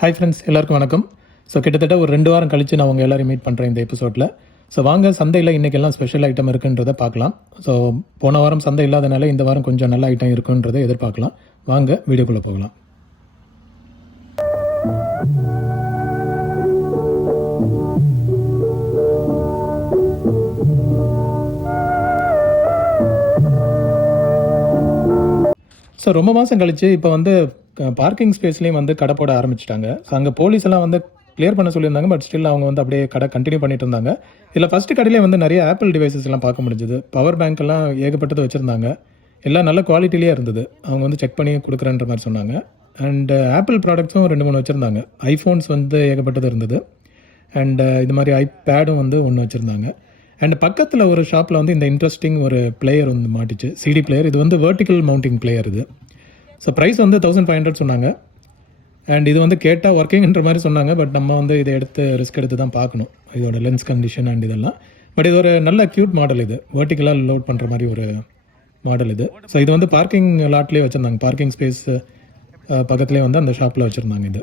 Hi friends, எல்லாருக்கும் வணக்கம். So கிட்டத்தட்ட ஒரு 2 வாரம் கழித்து நான் உங்கள் எல்லோரும் மீட் பண்ணுறேன் இந்த எபிசோடில். ஸோ வாங்க சந்தையில் இன்றைக்கெல்லாம் ஸ்பெஷல் ஐட்டம் இருக்குன்றதை பார்க்கலாம். ஸோ போன வாரம் சந்தை இல்லாதனால இந்த வாரம் கொஞ்சம் நல்ல ஐட்டம் இருக்குன்றதை எதிர்பார்க்கலாம். வாங்க வீடியோக்குள்ளே போகலாம். ஸோ ரொம்ப மாதம் கழித்து இப்போ வந்து பார்க்கிங் ஸ்பேஸ்லேயும் வந்து கடை போட ஆரம்பிச்சிட்டாங்க. ஸோ அங்கே போலீஸ் எல்லாம் வந்து கிளியர் பண்ண சொல்லியிருந்தாங்க. பட் ஸ்டில் அவங்க வந்து அப்படியே கடை கண்டினியூ பண்ணிட்டு இருந்தாங்க. இதில் ஃபஸ்ட்டு கடையிலே வந்து நிறைய ஆப்பிள் டிவைசஸ் எல்லாம் பார்க்க முடிஞ்சுது. பவர் பேங்க் எல்லாம் ஏகப்பட்டது வச்சுருந்தாங்க. எல்லாம் நல்ல குவாலிட்டிலேயே இருந்தது. அவங்க வந்து செக் பண்ணி கொடுக்குறேன்ற மாதிரி சொன்னாங்க. அண்ட் ஆப்பிள் ப்ராடக்ட்ஸும் 2-3 வச்சுருந்தாங்க. ஐஃபோன்ஸ் வந்து ஏகப்பட்டது இருந்தது. அண்ட் இது மாதிரி ஐபேடும் வந்து ஒன்று வச்சுருந்தாங்க. அண்ட் பக்கத்தில் ஒரு ஷாப்பில் வந்து இந்த இன்ட்ரெஸ்டிங் ஒரு பிளேயர் வந்து மாட்டிச்சு, சிடி பிளேயர். இது வந்து வெர்டிக்கல் மவுண்டிங் பிளேயர் இது. ஸோ ப்ரைஸ் வந்து 1500 சொன்னாங்க. அண்ட் இது வந்து கேட்டால் ஒர்க்கிங்ன்ற மாதிரி சொன்னாங்க. பட் நம்ம வந்து இதை எடுத்து ரிஸ்க் எடுத்து தான் பார்க்கணும், இதோட லென்ஸ் கண்டிஷன் அண்ட் இதெல்லாம். பட் இது ஒரு நல்ல க்யூட் மாடல். இது வெர்டிக்கலாக லோட் பண்ணுற மாதிரி ஒரு மாடல் இது. ஸோ இது வந்து பார்க்கிங் லாட்லேயே வச்சுருந்தாங்க. பார்க்கிங் ஸ்பேஸ் பக்கத்துலேயே வந்து அந்த ஷாப்பில் வச்சுருந்தாங்க இது.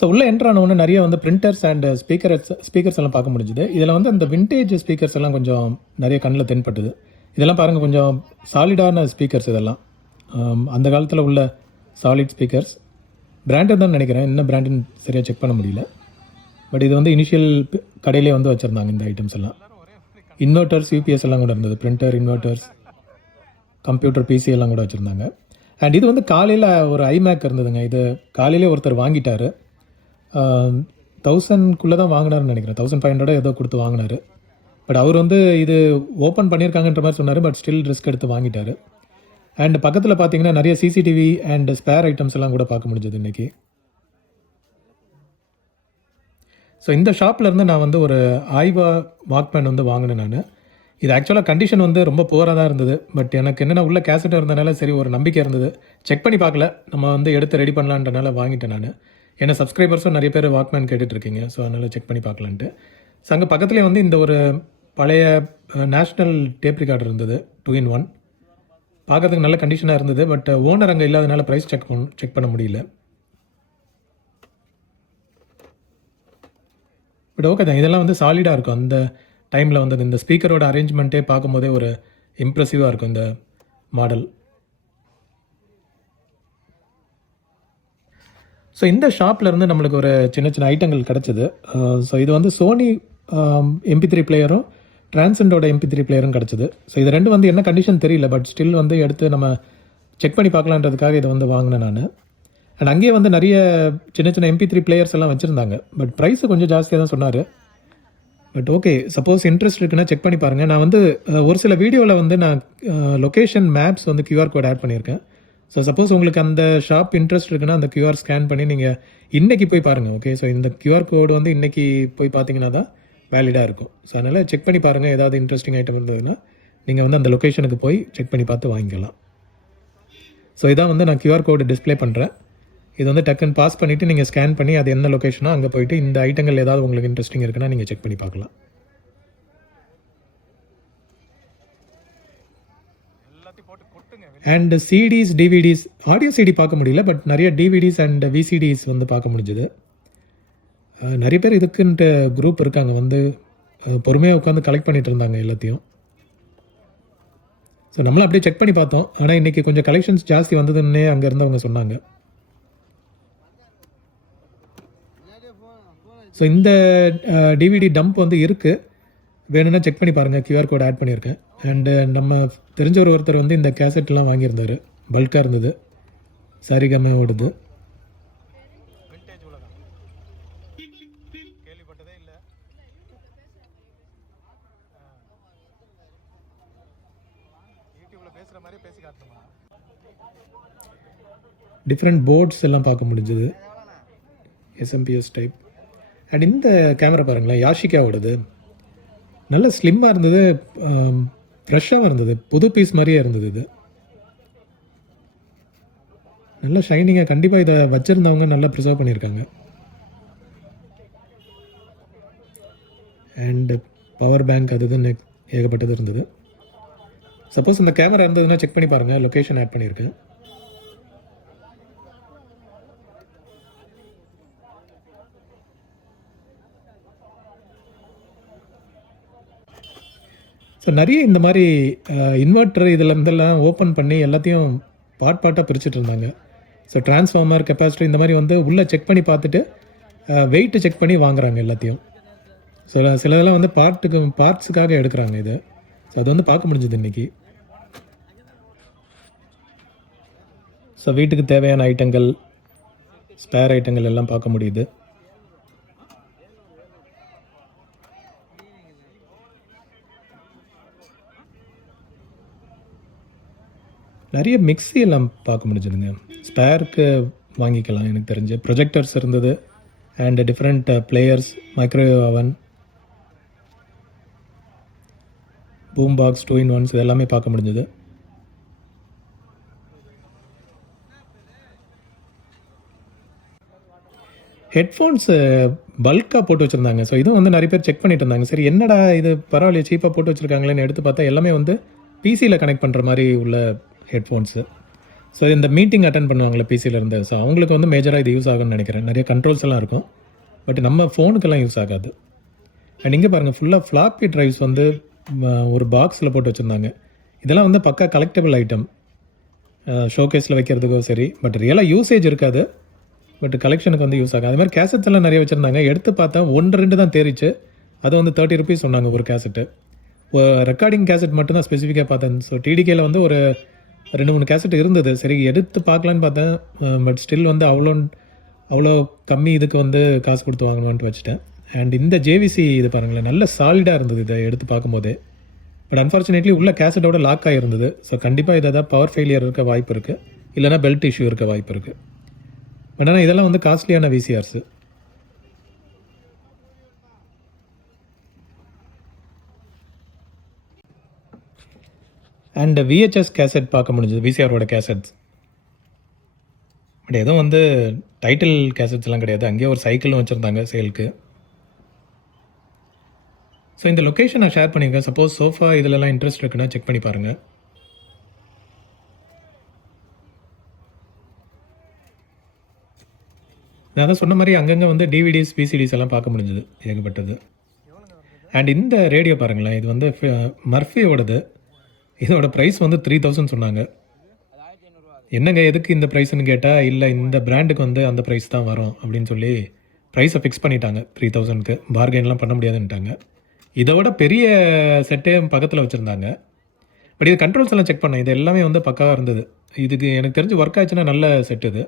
ஸோ உள்ளே என்ட்ரானவொன்று நிறைய வந்து பிரிண்டர்ஸ் அண்ட் ஸ்பீக்கர்ஸ் எல்லாம் பார்க்க முடிஞ்சுது. இதில் வந்து அந்த விண்டேஜ் ஸ்பீக்கர்ஸ் எல்லாம் கொஞ்சம் நிறைய கண்ணில் தென்பட்டுது. இதெல்லாம் பாருங்கள், கொஞ்சம் சாலிடான ஸ்பீக்கர்ஸ் இதெல்லாம். அந்த காலத்தில் உள்ள சாலிட் ஸ்பீக்கர்ஸ். பிராண்டட் தான் நினைக்கிறேன், என்ன பிராண்டுன்னு சரியாக செக் பண்ண முடியல. பட் இது வந்து இனிஷியல் கடையிலே வந்து வச்சுருந்தாங்க இந்த ஐட்டம்ஸ் எல்லாம். இன்வெர்ட்டர்ஸ், யூபிஎஸ் எல்லாம் கூட இருந்தது. பிரிண்டர், இன்வெர்ட்டர்ஸ், கம்ப்யூட்டர், பிசி எல்லாம் கூட வச்சுருந்தாங்க. அண்ட் இது வந்து காலையில் ஒரு ஐமேக் இருந்ததுங்க. இது காலையிலே ஒருத்தர் வாங்கிட்டார். 1000 தான் வாங்கினார்னு நினைக்கிறேன். 1500 ஏதோ கொடுத்து வாங்கினார். பட் அவர் வந்து இது ஓப்பன் பண்ணியிருக்காங்கன்ற மாதிரி சொன்னார். பட் ஸ்டில் ரிஸ்க் எடுத்து வாங்கிட்டார். அண்ட் பக்கத்தில் பார்த்தீங்கன்னா நிறைய சிசிடிவி அண்ட் ஸ்பேர் ஐட்டம்ஸ் எல்லாம் கூட பார்க்க முடிஞ்சது இன்றைக்கி. ஸோ இந்த ஷாப்பில் இருந்து நான் வந்து ஒரு ஆய்வா வாக்மேன் வந்து வாங்கினேன் நான். இது ஆக்சுவலாக கண்டிஷன் வந்து ரொம்ப புவராக தான் இருந்தது. பட் எனக்கு என்னென்ன உள்ள கேசட்டாக இருந்தனால சரி ஒரு நம்பிக்கை இருந்தது. செக் பண்ணி பார்க்கல, நம்ம வந்து எடுத்து ரெடி பண்ணலான்றனால வாங்கிட்டேன் நான். ஏன்னா சப்ஸ்கிரைபர்ஸும் நிறைய பேர் வாக்மேன் கேட்டுட்ருக்கீங்க. ஸோ அதனால் செக் பண்ணி பார்க்கலான்ட்டு. ஸோ அங்கே பக்கத்துலேயே வந்து இந்த ஒரு பழைய நேஷ்னல் டேப் ரெக்கார்டர் இருந்தது, 2-in-1. பார்க்கறதுக்கு நல்ல கண்டிஷனாக இருந்தது. பட் ஓனர் அங்கே இல்லாதனால ப்ரைஸ் செக் பண்ண முடியல. பட் ஓகே தான், இதெல்லாம் வந்து சாலிடாக இருக்கும். அந்த டைமில் வந்து இந்த ஸ்பீக்கரோட அரேஞ்ச்மெண்ட்டே பார்க்கும்போதே ஒரு இம்ப்ரெசிவாக இருக்கும் இந்த மாடல். ஸோ இந்த ஷாப்பில் இருந்து நம்மளுக்கு ஒரு சின்ன சின்ன ஐட்டங்கள் கிடச்சிது. ஸோ இது வந்து சோனி MP3 பிளேயரும் டிரான்செண்டோட MP3 பிளேயரும் கிடச்சிது. ஸோ இது ரெண்டும் வந்து என்ன கண்டிஷன் தெரியல. பட் ஸ்டில் வந்து எடுத்து நம்ம செக் பண்ணி பார்க்கலான்றதுக்காக இதை வந்து வாங்கினேன் நான். அண்ட் அங்கேயே வந்து நிறைய சின்ன சின்ன MP3 பிளேயர்ஸ் எல்லாம் வச்சுருந்தாங்க. பட் ப்ரைஸு கொஞ்சம் ஜாஸ்தியாக தான் சொன்னார். பட் ஓகே, சப்போஸ் இன்ட்ரெஸ்ட் இருக்குன்னா செக் பண்ணி பாருங்கள். நான் வந்து ஒரு சில வீடியோவில் வந்து நான் லொக்கேஷன் மேப்ஸ் வந்து QR கோட் ஆட் பண்ணியிருக்கேன். ஸோ சப்போஸ் உங்களுக்கு அந்த ஷாப் இன்ட்ரெஸ்ட் இருக்குன்னா அந்த QR ஸ்கேன் பண்ணி நீங்கள் இன்றைக்கி போய் பாருங்கள். ஓகே, ஸோ இந்த QR கோடு வந்து இன்றைக்கி போய் பார்த்தீங்கன்னா தான் வேலிடாக இருக்கும். ஸோ அதனால் செக் பண்ணி பாருங்கள். ஏதாவது இன்ட்ரெஸ்டிங் ஐட்டம் இருந்ததுன்னா நீங்கள் வந்து அந்த லொக்கேஷனுக்கு போய் செக் பண்ணி பார்த்து வாங்கிக்கலாம். ஸோ இதான் வந்து நான் QR கோடு டிஸ்பிளே பண்ணுறேன். இது வந்து டக்குன்னு பாஸ் பண்ணிவிட்டு நீங்கள் ஸ்கேன் பண்ணி அது என்ன லொக்கேஷனோ அங்கே போய்ட்டு இந்த ஐட்டங்கள் ஏதாவது உங்களுக்கு இன்ட்ரெஸ்டிங் இருக்குன்னா நீங்கள் செக் பண்ணி பார்க்கலாம். And CDs, DVDs, audio CD பார்க்க முடியல. பட் நிறைய டிவிடிஸ் அண்ட் VCDs வந்து பார்க்க முடிஞ்சுது. நிறைய பேர் இதுக்குன்ட்டு குரூப் இருக்காங்க, வந்து பொறுமையாக உட்காந்து கலெக்ட் பண்ணிட்டு இருந்தாங்க எல்லாத்தையும். ஸோ நம்மளும் அப்படியே செக் பண்ணி பார்த்தோம். ஆனால் இன்றைக்கி கொஞ்சம் கலெக்ஷன்ஸ் ஜாஸ்தி வந்ததுன்னே அங்கே இருந்தவங்க சொன்னாங்க. ஸோ இந்த DVD டம்ப் வந்து இருக்குது, வேணும்னா செக் பண்ணி பாருங்கள். QR கோட் ஆட் பண்ணியிருக்கேன். அண்டு நம்ம தெரிஞ்ச ஒருத்தர் வந்து இந்த கேசட்லாம் வாங்கியிருந்தார். பல்காக இருந்தது, சரிகமே ஓடுது. டிஃப்ரெண்ட் போர்ட்ஸ் எல்லாம் பார்க்க முடிஞ்சது, SMPS டைப். அண்ட் இந்த கேமரா பாருங்களேன், யாஷிகாவோடது. நல்ல ஸ்லிம்மாக இருந்தது, ஃப்ரெஷ்ஷாகவும் இருந்தது, புது பீஸ் மாதிரியே இருந்தது. இது நல்லா ஷைனிங்காக, கண்டிப்பாக இதை வச்சுருந்தவங்க நல்லா ப்ரிசர்வ் பண்ணியிருக்காங்க. அண்டு பவர் பேங்க் அது இதுன்னு ஏகப்பட்டது இருந்தது. சப்போஸ் இந்த கேமரா இருந்ததுன்னா செக் பண்ணி பாருங்கள், லொக்கேஷன் ஆட் பண்ணியிருக்கேன். ஸோ நிறைய இந்த மாதிரி இன்வெர்ட்டர் இதில் இருந்தெல்லாம் ஓப்பன் பண்ணி எல்லாத்தையும் பார்ட்டாக பிரிச்சுட்டு இருந்தாங்க. ஸோ டிரான்ஸ்ஃபார்மர், கெப்பாசிட்டர் இந்த மாதிரி வந்து உள்ளே செக் பண்ணி பார்த்துட்டு வெயிட்டு செக் பண்ணி வாங்குறாங்க எல்லாத்தையும். சிலதெல்லாம் வந்து பார்ட்ஸுக்காக எடுக்கிறாங்க இது. ஸோ அது வந்து பார்க்க முடிஞ்சது இன்றைக்கி. ஸோ வீட்டுக்கு தேவையான ஐட்டங்கள், ஸ்பேர் ஐட்டங்கள் எல்லாம் பார்க்க முடியுது. நிறைய மிக்ஸி எல்லாம் பார்க்க முடிஞ்சதுங்க. ஸ்பேருக்கு வாங்கிக்கலாம் எனக்கு தெரிஞ்சு. ப்ரொஜெக்டர்ஸ் இருந்தது அண்ட் டிஃப்ரெண்ட் பிளேயர்ஸ், மைக்ரோவேவ் அவன், பூம் பாக்ஸ், 2-in-1s இது எல்லாமே பார்க்க முடிஞ்சது. ஹெட்ஃபோன்ஸு பல்காக போட்டு வச்சுருந்தாங்க. ஸோ இதுவும் வந்து நிறைய பேர் செக் பண்ணிட்டு இருந்தாங்க. சரி என்னடா இது பரவாயில்லையே சீப்பாக போட்டு வச்சுருக்காங்களேன்னு எடுத்து பார்த்தா எல்லாமே வந்து பிசியில் கனெக்ட் பண்ணுற மாதிரி உள்ள ஹெட்ஃபோன்ஸு. ஸோ இந்த மீட்டிங் அட்டன் பண்ணுவாங்களே பிசியிலேருந்து, ஸோ அவங்களுக்கு வந்து மேஜராக இது யூஸ் ஆகும்னு நினைக்கிறேன். நிறைய கண்ட்ரோல்ஸ் எல்லாம் இருக்கும், பட் நம்ம ஃபோனுக்கெல்லாம் யூஸ் ஆகாது. அண்ட் இங்கே பாருங்கள், ஃபுல்லாக ஃப்ளாப்பி ட்ரைவ்ஸ் வந்து ஒரு பாக்ஸில் போட்டு வச்சுருந்தாங்க. இதெல்லாம் வந்து பக்கா கலெக்டபிள் ஐட்டம், ஷோகேஸில் வைக்கிறதுக்கோ சரி, பட் ரியலாக யூசேஜ் இருக்காது, பட் கலெக்ஷனுக்கு வந்து யூஸ் ஆகும். அது மாதிரி கேசட்ஸ் எல்லாம் நிறைய வச்சுருந்தாங்க. எடுத்து பார்த்தா 1-2 தான் தேறிச்சு. அது வந்து 30 ருபீஸ் சொன்னாங்க ஒரு கேசட்டு. ரெக்கார்டிங் கேசட் மட்டும் தான் ஸ்பெசிஃபிக்காக பார்த்தேன். ஸோ டிடிகேல வந்து ஒரு 2-3 கேசட் இருந்தது. சரி எடுத்து பார்க்கலான்னு பார்த்தேன், பட் ஸ்டில் வந்து அவ்வளோ கம்மி இதுக்கு வந்து காசு கொடுத்து வாங்கணும்ன்ட்டு வச்சுட்டேன். அண்ட் இந்த ஜேவிசி இது பாருங்களேன், நல்ல சாலிடாக இருந்தது இதை எடுத்து பார்க்கும்போதே. பட் அன்ஃபார்ச்சுனேட்லி உள்ள கேசட்டோட லாக் ஆகிருந்தது. ஸோ கண்டிப்பாக இதை தான் பவர் ஃபெயிலியர் இருக்க வாய்ப்பு இருக்குது, இல்லைனா பெல்ட் இஷ்யூ இருக்க வாய்ப்பு இருக்குது. பட் ஆனால் இதெல்லாம் வந்து காஸ்ட்லியான விசிஆர்ஸு. அண்ட் விஹெச்எஸ் கேசட் பார்க்க முடிஞ்சது, விசிஆரோட கேசட்ஸ். பட் எதுவும் வந்து டைட்டில் கேசட்ஸ்லாம் கிடையாது. அங்கேயே ஒரு சைக்கிளும் வச்சுருந்தாங்க சேலுக்கு. ஸோ இந்த லொக்கேஷன் நான் ஷேர் பண்ணியிருக்கேன். சப்போஸ் சோஃபா இதிலலாம் இன்ட்ரெஸ்ட் இருக்குன்னா செக் பண்ணி பாருங்கள். நான் தான் சொன்ன மாதிரி அங்கங்கே வந்து டிவிடிஸ், பிசிடிஸ் எல்லாம் பார்க்க முடிஞ்சது, ஏகப்பட்டது. அண்ட் இந்த ரேடியோ பாருங்களேன், இது வந்து மர்ஃபியோடது. இதோட ப்ரைஸ் வந்து 3000 சொன்னாங்க. என்னங்க எதுக்கு இந்த ப்ரைஸ்ன்னு கேட்டால், இல்லை இந்த பிராண்டுக்கு வந்து அந்த ப்ரைஸ் தான் வரும் அப்படின்னு சொல்லி ப்ரைஸை ஃபிக்ஸ் பண்ணிட்டாங்க 3000க்கு. பார்கெயின்லாம் பண்ண முடியாதுன்ட்டாங்க. இதோட பெரிய செட்டே பக்கத்தில் வச்சுருந்தாங்க. பட் இது கண்ட்ரோல்ஸ் எல்லாம் செக் பண்ணேன், இது எல்லாமே வந்து பக்காவாக இருந்தது. இதுக்கு எனக்கு தெரிஞ்சு ஒர்க் ஆச்சுன்னா நல்ல செட் இது.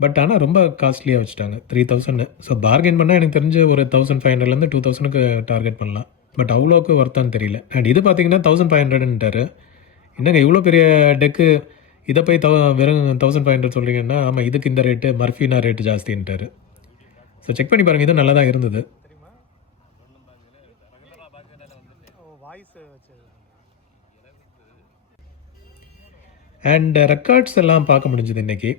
பட் ஆனால் ரொம்ப காஸ்ட்லியாக வச்சுட்டாங்க 3000. ஸோ பார்கெயின் பண்ணால் எனக்கு தெரிஞ்சு ஒரு 1500லேருந்து 2000க்கு டார்கெட் பண்ணலாம். பட் அவ்வளோக்கு ஒர்த்தான்னு தெரியல. அண்ட் இது பார்த்தீங்கன்னா 1500ன்ட்டார். என்னங்க இவ்வளோ பெரிய டெக்கு, இதை போய் வெறும் 1500 சொல்கிறீங்கன்னா, ஆமாம் இதுக்கு இந்த ரேட்டு, மர்ஃபினா ரேட்டு ஜாஸ்தின்ட்டார். ஸோ செக் பண்ணி பாருங்கள், இதுவும் நல்லா தான் இருந்தது. அண்ட் ரெக்கார்ட்ஸ் எல்லாம் பார்க்க முடிஞ்சது இன்றைக்கி.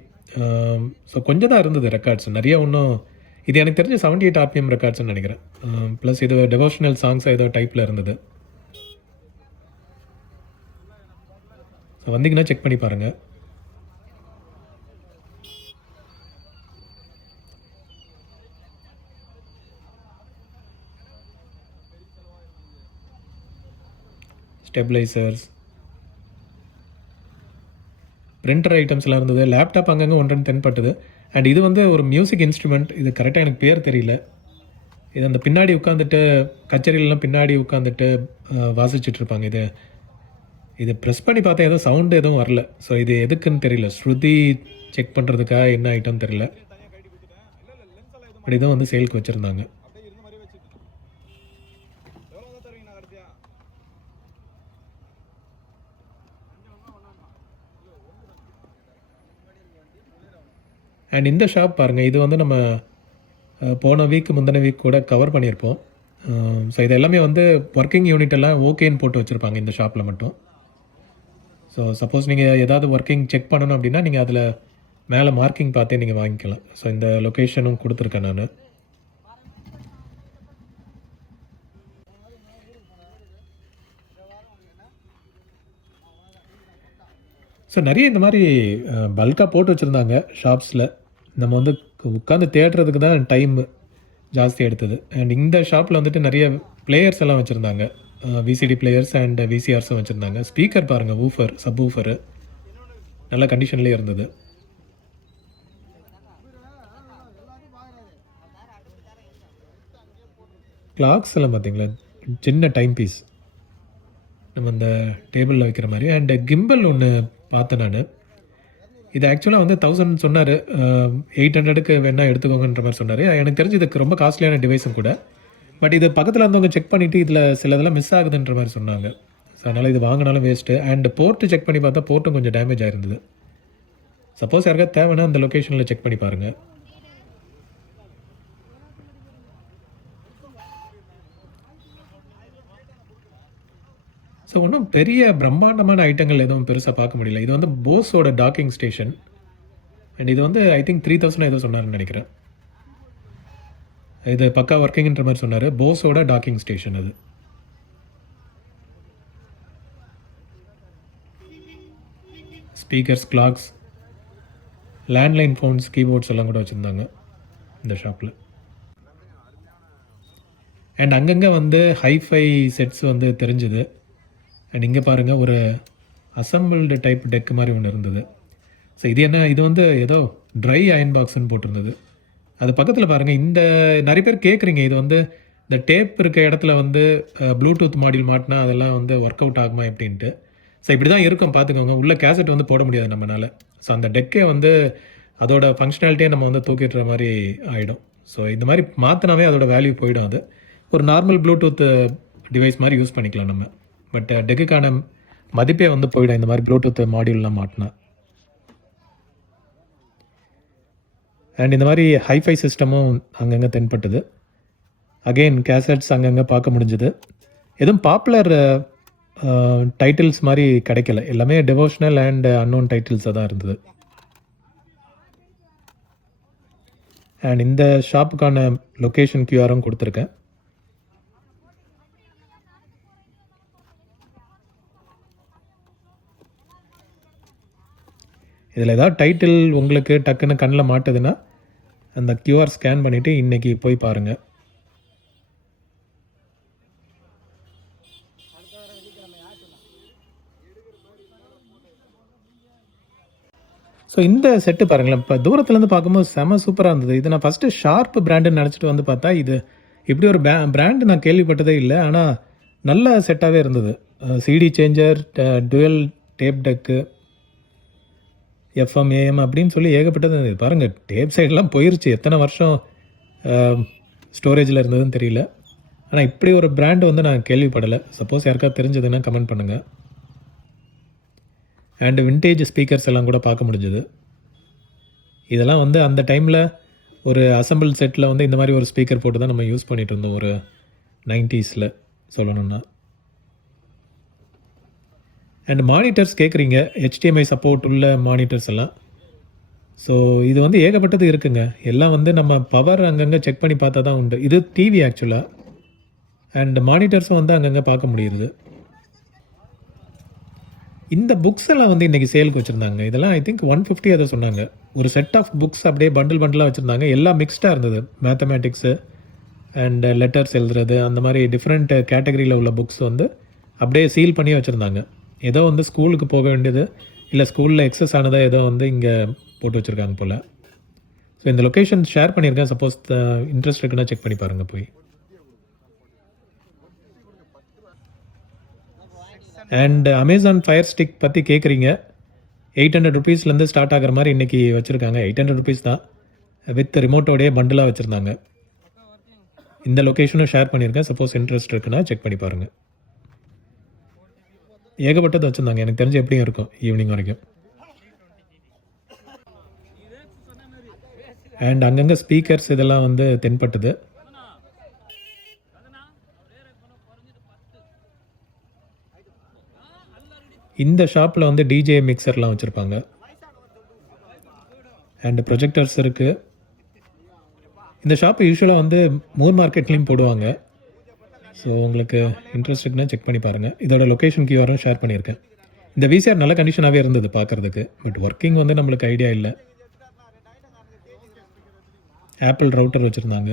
ஸோ கொஞ்சம் தான் இருந்தது ரெக்கார்ட்ஸ், நிறைய ஒன்றும். இது எனக்கு தெரிஞ்ச 78 RPM ரெக்கார்ட்ஸ்ன்னு நினைக்கிறேன். ப்ளஸ் இது டெவோஷனல் சாங்ஸ் ஏதோ டைப்பில் இருந்தது. ஸோ வந்தீங்கன்னா செக் பண்ணி பாருங்கள். ஸ்டெபிளைசர்ஸ், பிரிண்டர் ஐட்டம்ஸ்லாம் இருந்தது. லேப்டாப் அங்கங்கே 1-2 தென்பட்டது. அண்ட் இது வந்து ஒரு மியூசிக் இன்ஸ்ட்ருமெண்ட், இது கரெக்டாக எனக்கு பேர் தெரியல. இது அந்த பின்னாடி உட்காந்துட்டு கச்சேரியிலலாம் பின்னாடி உட்காந்துட்டு வாசிச்சுட்ருப்பாங்க. இது ப்ரெஸ் பண்ணி பார்த்தா ஏதோ சவுண்டு எதுவும் வரல. ஸோ இது எதுக்குன்னு தெரியல, ஸ்ருதி செக் பண்ணுறதுக்காக என்ன ஐட்டம் தெரியல. பட் இதுவும் வந்து சேலுக்கு வச்சுருந்தாங்க. அண்ட் இந்த ஷாப் பாருங்கள், இது வந்து நம்ம போன வீக் முந்தின வீக் கூட கவர் பண்ணியிருப்போம். ஸோ இது எல்லாமே வந்து ஒர்க்கிங் யூனிட் எல்லாம் ஓகேன்னு போட்டு வச்சுருப்பாங்க இந்த ஷாப்பில் மட்டும். ஸோ சப்போஸ் நீங்கள் ஏதாவது ஒர்க்கிங் செக் பண்ணணும் அப்படின்னா நீங்கள் அதில் மேலே மார்க்கிங் பார்த்தே நீங்கள் வாங்கிக்கலாம். ஸோ இந்த லொக்கேஷனும் கொடுத்துருக்கேன் நான். ஸோ நிறைய இந்த மாதிரி பல்காக போட்டு வச்சுருந்தாங்க ஷாப்ஸில். நம்ம வந்து உட்காந்து தேடுறதுக்கு தான் டைம் ஜாஸ்தி எடுத்தது. அண்ட் இந்த ஷாப்பில் வந்துட்டு நிறைய பிளேயர்ஸ் எல்லாம் வச்சுருந்தாங்க. விசிடி பிளேயர்ஸ் அண்ட் விசிஆர்ஸும் வச்சுருந்தாங்க. ஸ்பீக்கர் பாருங்கள், ஊஃபர், சப் ஊஃபரு நல்ல கண்டிஷன்லேயே இருந்தது. கிளாக்ஸ் எல்லாம் பார்த்தீங்களா, சின்ன டைம் பீஸ் நம்ம அந்த டேபிளில் வைக்கிற மாதிரி. அண்டு கிம்பல் ஒன்று பார்த்தேன் நான். இது ஆக்சுவலாக வந்து 1000 சொன்னார், 800க்கு வேணால் எடுத்துக்கோங்கன்ற மாதிரி சொன்னார். எனக்கு தெரிஞ்சு இதுக்கு ரொம்ப காஸ்ட்லியான டிவைஸும் கூட. பட் இது பக்கத்தில் இருந்தவங்க செக் பண்ணிவிட்டு இதில் சிலதெல்லாம் மிஸ் ஆகுதுன்ற மாதிரி சொன்னாங்க. ஸோ அதனால் இது வாங்கினாலும் வேஸ்ட்டு. அண்ட் போர்ட்டு செக் பண்ணி பார்த்தா போர்ட்டும் கொஞ்சம் டேமேஜ் ஆயிருந்தது. சப்போஸ் யாருக்காவது தேவைன்னா அந்த லொக்கேஷனில் செக் பண்ணி பாருங்கள். ஸோ ஒன்றும் பெரிய பிரம்மாண்டமான ஐட்டங்கள் எதுவும் பெருசாக பார்க்க முடியல. இது வந்து போஸோட டாக்கிங் ஸ்டேஷன். அண்ட் இது வந்து ஐ திங்க் 3000 ஏதோ சொன்னார்னு நினைக்கிறேன். இது பக்கா ஒர்க்கிங்ன்ற மாதிரி சொன்னார். போஸோட டாக்கிங் ஸ்டேஷன் அது. Speakers, clocks, landline phones, keyboards எல்லாம் கூட வச்சுருந்தாங்க இந்த ஷாப்பில். அண்ட் அங்கங்கே வந்து ஹைஃபை செட்ஸ் வந்து தெரிஞ்சுது. அண்ட் இங்கே பாருங்கள், ஒரு அசம்பிள்டு டைப் டெக் மாதிரி ஒன்று இருந்தது. ஸோ இது என்ன, இது வந்து ஏதோ ட்ரை அயன் பாக்ஸ்ன்னு போட்டிருந்தது. அது பக்கத்தில் பாருங்கள், இந்த நிறைய பேர் கேட்குறீங்க, இது வந்து இந்த டேப் இருக்க இடத்துல வந்து ப்ளூடூத் மாடியூல் மாட்டினா அதெல்லாம் வந்து ஒர்க் அவுட் ஆகுமா எப்படின்ட்டு. ஸோ இப்படி தான் இருக்கும் பார்த்துக்கோங்க. உள்ள கேசட் வந்து போட முடியாது நம்மளால். ஸோ அந்த டெக்கே வந்து அதோட ஃபங்க்ஷனாலிட்டியே நம்ம வந்து தூக்கிடுற மாதிரி ஆகிடும். ஸோ இந்த மாதிரி மாற்றினாவே அதோட வேல்யூ போயிடும். அது ஒரு நார்மல் ப்ளூடூத் டிவைஸ் மாதிரி யூஸ் பண்ணிக்கலாம் நம்ம. பட் டெக்குக்கான மதிப்பே வந்து போயிடும் இந்த மாதிரி ப்ளூடூத் மாடியூல்லாம் மாட்டினா. அண்ட் இந்த மாதிரி ஹைஃபை சிஸ்டமும் அங்கங்கே தென்பட்டது. அகெயின் கேசட்ஸ் அங்கங்கே பார்க்க முடிஞ்சுது. எதுவும் பாப்புலர் டைட்டில்ஸ் மாதிரி கிடைக்கல. எல்லாமே டிவோஷனல் அண்ட் அன்னோன் டைட்டில்ஸாக தான் இருந்தது. அண்ட் இந்த ஷாப்புக்கான லொக்கேஷன் கியூஆரும் கொடுத்துருக்கேன். இதில் ஏதாவது டைட்டில் உங்களுக்கு டக்குன்னு கண்ணில் மாட்டுதுன்னா அந்த கியூஆர் ஸ்கேன் பண்ணிவிட்டு இன்றைக்கி போய் பாருங்கள். ஸோ இந்த செட்டு பாருங்களேன், இப்போ தூரத்துலேருந்து பார்க்கும்போது செம சூப்பராக இருந்தது. இது நான் ஃபஸ்ட்டு ஷார்ப் பிராண்டுன்னு நினச்சிட்டு வந்து பார்த்தா இது இப்படி ஒரு பிராண்டு நான் கேள்விப்பட்டதே இல்லை. ஆனால் நல்ல செட்டாகவே இருந்தது. CD changer, dual tape deck, FM, AM அப்படின்னு சொல்லி ஏகப்பட்டது இருந்தது. பாருங்கள், டேப் சைடெலாம் போயிருச்சு. எத்தனை வருஷம் ஸ்டோரேஜில் இருந்ததுன்னு தெரியல. ஆனால் இப்படி ஒரு பிராண்டு வந்து நான் கேள்விப்படலை. சப்போஸ் யாருக்காவது தெரிஞ்சதுன்னா கமெண்ட் பண்ணுங்கள். அண்டு விண்டேஜ் ஸ்பீக்கர்ஸ் எல்லாம் கூட பார்க்க முடிஞ்சது. இதெல்லாம் வந்து அந்த டைமில் ஒரு அசம்பிள் செட்டில் வந்து இந்த மாதிரி ஒரு ஸ்பீக்கர் போட்டு தான் நம்ம யூஸ் பண்ணிகிட்டு இருந்தோம் ஒரு 90s சொல்லணும்னா. அண்ட் மானிட்டர்ஸ் கேட்குறீங்க, HDMI சப்போர்ட் உள்ள மானிட்டர்ஸ் எல்லாம். ஸோ இது வந்து ஏகப்பட்டது இருக்குங்க. எல்லாம் வந்து நம்ம பவர் அங்கங்கே செக் பண்ணி பார்த்தா தான் உண்டு. இது டிவி ஆக்சுவலாக. அண்ட் மானிட்டர்ஸும் வந்து அங்கங்கே பார்க்க முடியுது. இந்த புக்ஸ் எல்லாம் வந்து இன்றைக்கி சேலுக்கு வச்சுருந்தாங்க. இதெல்லாம் ஐ திங்க் 150 அதை சொன்னாங்க. ஒரு செட் ஆஃப் புக்ஸ் அப்படியே பண்டிலாக வச்சுருந்தாங்க. எல்லாம் மிக்ஸ்டாக இருந்தது. மேத்தமேட்டிக்ஸு அண்ட் லெட்டர்ஸ் எழுதுறது, அந்த மாதிரி டிஃப்ரெண்ட் கேட்டகரியில் உள்ள புக்ஸ் வந்து அப்படியே சீல் பண்ணி வச்சுருந்தாங்க. ஏதோ வந்து ஸ்கூலுக்கு போக வேண்டியது இல்லை ஸ்கூலில் எக்ஸஸ் ஆனதாக ஏதோ வந்து இங்கே போட்டு வச்சுருக்காங்க போல். ஸோ இந்த லொக்கேஷன் ஷேர் பண்ணியிருக்கேன். சப்போஸ் இன்ட்ரெஸ்ட் இருக்குன்னா செக் பண்ணி பாருங்கள் போய். அண்ட் அமேசான் ஃபயர் ஸ்டிக் பற்றி கேட்குறீங்க. 800 ருபீஸ்லேருந்து ஸ்டார்ட் ஆகிற மாதிரி இன்றைக்கி வச்சுருக்காங்க. 800 ருபீஸ் தான், வித் ரிமோட்டோடைய பண்டிலாக வச்சுருந்தாங்க. இந்த லொக்கேஷனும் ஷேர் பண்ணியிருக்கேன். சப்போஸ் இன்ட்ரெஸ்ட் இருக்குன்னா செக் பண்ணி பாருங்கள். ஏகப்பட்டது வச்சுருந்தாங்க. எனக்கு தெரிஞ்சு எப்படியும் இருக்கும் ஈவினிங் வரைக்கும். அண்ட் அங்கங்கே ஸ்பீக்கர்ஸ் இதெல்லாம் வந்து தென்பட்டது. இந்த ஷாப்பில் வந்து டிஜே மிக்சர்லாம் வச்சுருப்பாங்க. அண்ட் ப்ரொஜெக்டர்ஸ் இருக்குது. இந்த ஷாப்பு யூஸ்வலாக வந்து மூர் மார்க்கெட்லேயும் போடுவாங்க. ஸோ உங்களுக்கு இன்ட்ரெஸ்ட் இருக்குன்னா செக் பண்ணி பாருங்கள். இதோட லொக்கேஷன் கியூஆரும் ஷேர் பண்ணியிருக்கேன். இந்த விசிஆர் நல்ல கண்டிஷனாகவே இருந்தது பார்க்குறதுக்கு. பட் ஒர்க்கிங் வந்து நம்மளுக்கு ஐடியா இல்லை. ஆப்பிள் ரவுட்டர் வச்சுருந்தாங்க.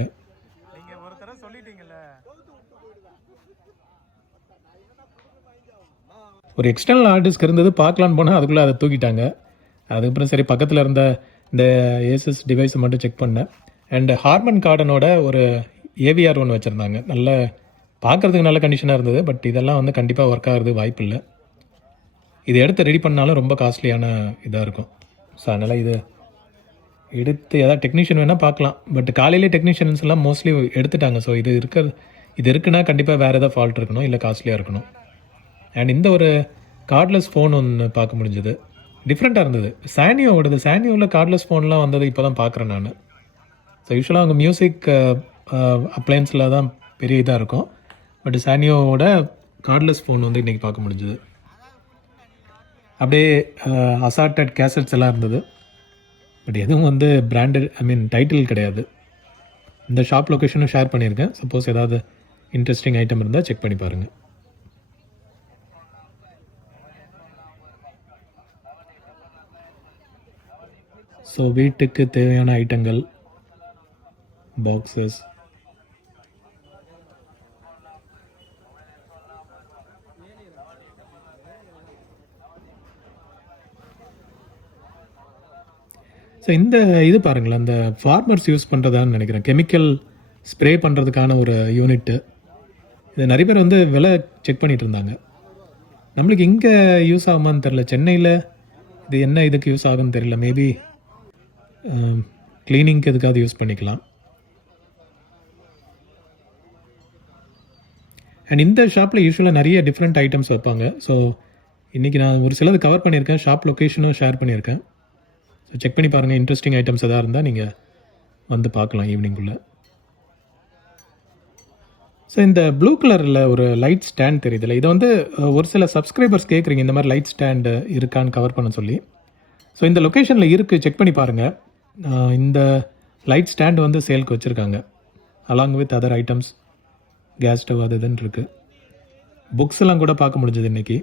ஒரு எக்ஸ்டர்னல் ஹார்ட் டிஸ்க் இருந்தது, பார்க்கலான்னு போனால் அதுக்குள்ளே அதை தூக்கிட்டாங்க. அதுக்கப்புறம் சரி பக்கத்தில் இருந்த இந்த ஏசஸ் டிவைஸை மட்டும் செக் பண்ணேன். அண்ட் ஹார்மன் கார்டனோட ஒரு ஏவிஆர் ஒன்று வச்சுருந்தாங்க. நல்ல பார்க்குறதுக்கு நல்ல கண்டிஷனாக இருந்தது. பட் இதெல்லாம் வந்து கண்டிப்பாக ஒர்க் ஆகிறது வாய்ப்பு இல்லை. இது எடுத்து ரெடி பண்ணாலும் ரொம்ப காஸ்ட்லியான இதாக இருக்கும். ஸோ அதனால் இது எடுத்து ஏதாவது டெக்னீஷியன் வேணால் பார்க்கலாம். பட் காலையிலே டெக்னீஷியன்ஸ் எல்லாம் மோஸ்ட்லி எடுத்துட்டாங்க. ஸோ இது இருக்குன்னா கண்டிப்பாக வேறு ஏதாவது ஃபால்ட் இருக்கணும், இல்லை காஸ்ட்லியாக இருக்கணும். அண்ட் இந்த ஒரு கார்ட்லெஸ் ஃபோன் ஒன்று பார்க்க முடிஞ்சது. டிஃப்ரெண்ட்டாக இருந்தது. சானியோவில் கார்ட்லெஸ் ஃபோன்லாம் வந்தது இப்போ தான் பார்க்குறேன் நான். ஸோ யூஸ்வலாக அவங்க மியூசிக் அப்ளையன்ஸில் தான் பெரிய இதாக இருக்கும். பட் சானியோவோட கார்ட்லெஸ் ஃபோன் வந்து இன்றைக்கி பார்க்க முடிஞ்சது. அப்படியே அசார்டட் கேசட்ஸ் எல்லாம் இருந்தது. பட் எதுவும் வந்து பிராண்டட் டைட்டில் கிடையாது. இந்த ஷாப் லொக்கேஷனும் ஷேர் பண்ணியிருக்கேன். சப்போஸ் ஏதாவது இன்ட்ரெஸ்டிங் ஐட்டம் இருந்தால் செக் பண்ணி பாருங்கள். ஸோ வீட்டுக்கு தேவையான ஐட்டங்கள், பாக்ஸஸ், ஸோ இந்த இது பாருங்களேன், அந்த ஃபார்மர்ஸ் யூஸ் பண்ணுறதான்னு நினைக்கிறேன். கெமிக்கல் ஸ்ப்ரே பண்ணுறதுக்கான ஒரு யூனிட்டு. இது நிறைய பேர் வந்து விலை செக் பண்ணிகிட்டு இருந்தாங்க. நம்மளுக்கு இங்கே யூஸ் ஆகுமான்னு தெரில. சென்னையில் இது என்ன இதுக்கு யூஸ் ஆகுன்னு தெரியல. மேபி க்ளீனிங்க்கு எதுக்காவது யூஸ் பண்ணிக்கலாம். அண்ட் இந்த ஷாப்பில் யூஸ்வலாக நிறைய டிஃப்ரெண்ட் ஐட்டம்ஸ் வைப்பாங்க. ஸோ இன்றைக்கி நான் ஒரு சிலது கவர் பண்ணியிருக்கேன். ஷாப் லொக்கேஷனும் ஷேர் பண்ணியிருக்கேன். ஸோ செக் பண்ணி பாருங்கள். இன்ட்ரெஸ்டிங் ஐட்டம்ஸ் எதாவது இருந்தால் நீங்கள் வந்து பார்க்கலாம் ஈவினிங்குள்ளே. ஸோ இந்த ப்ளூ கலரில் ஒரு லைட் ஸ்டாண்ட் தெரியுதுல்ல, இதை வந்து ஒரு சில சப்ஸ்கிரைபர்ஸ் கேட்குறீங்க இந்த மாதிரி லைட் ஸ்டாண்டு இருக்கான்னு கவர் பண்ண சொல்லி. ஸோ இந்த லொக்கேஷனில் இருக்குது, செக் பண்ணி பாருங்கள். இந்த லைட் ஸ்டாண்டு வந்து சேலுக்கு வச்சுருக்காங்க. Along with other items, gas stove அது இதுன்னு இருக்குது. புக்ஸ் எல்லாம் கூட பார்க்க முடிஞ்சது இன்றைக்கி.